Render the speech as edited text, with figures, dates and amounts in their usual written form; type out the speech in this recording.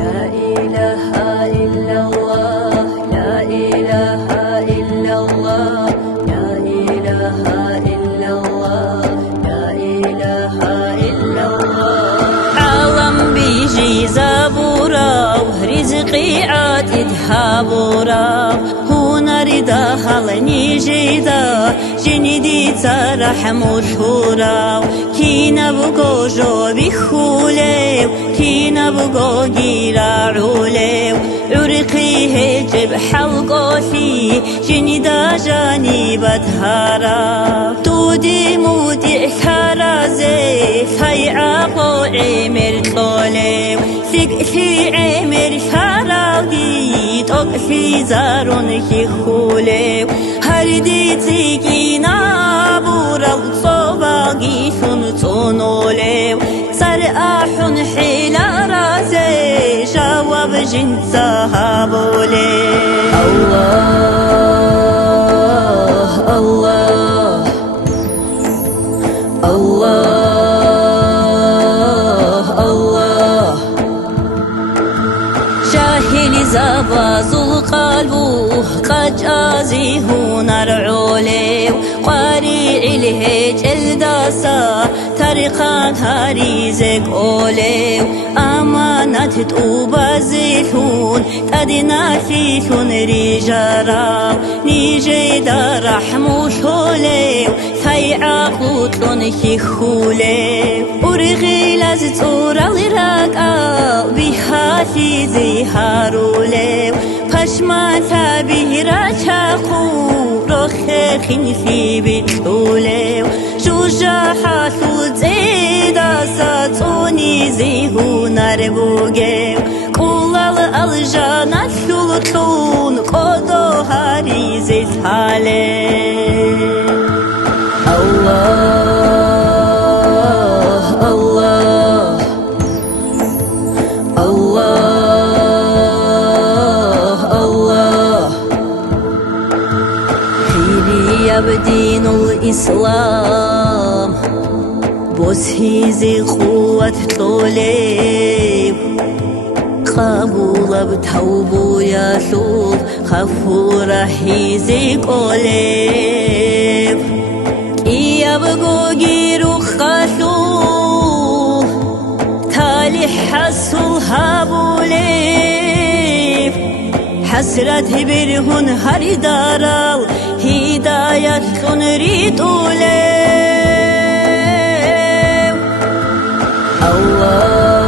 لا إله إلا الله لا إله إلا الله لا إله إلا الله لا إله إلا الله عالم بيجي زبورا رزقي عاتد هابورا هنا رضا خلني جيدا جندي ترحم شورا كينا بقو جو بخوليو كينا بقو جيرا عوليو عرقي هجب حلقوتي جندا جاني بتهارا تودي مودي حرازي في عقو عمر طوليو ثقتي عمر فراغي طقفي زارون كي خوليو هردي تيكينا بورا صوباقي ثنطنوليو سرقاحن حيلا رازي جواب جنسها بولي الله الله الله الله جاهل زباز القلب قد جازيه نرعولي قارئ الهج الداسا طريقان هاريزك أولي أمانة تؤبازيحون تدنا فيشون رجارا نيجي دا رحموش هولي في عقوتلون خيخولي أرغي لازتورا لراكا بحافي زيهارولي پشمان تبیرا چاقو رخخین فی بیتولو شجاعت و زیدا ساتونی زیهو نربوگه قلال الجانت شلطون قدو هاری زیت حاله الله الله الله بدين الإسلام بوس هيزي قوة طوليب قبول بتوبو يشوف خفور هيزي قوليب إيا بقو جيرو خشو تالي حسو هابوليب حسرت برهن هري دارال هداية نريد الله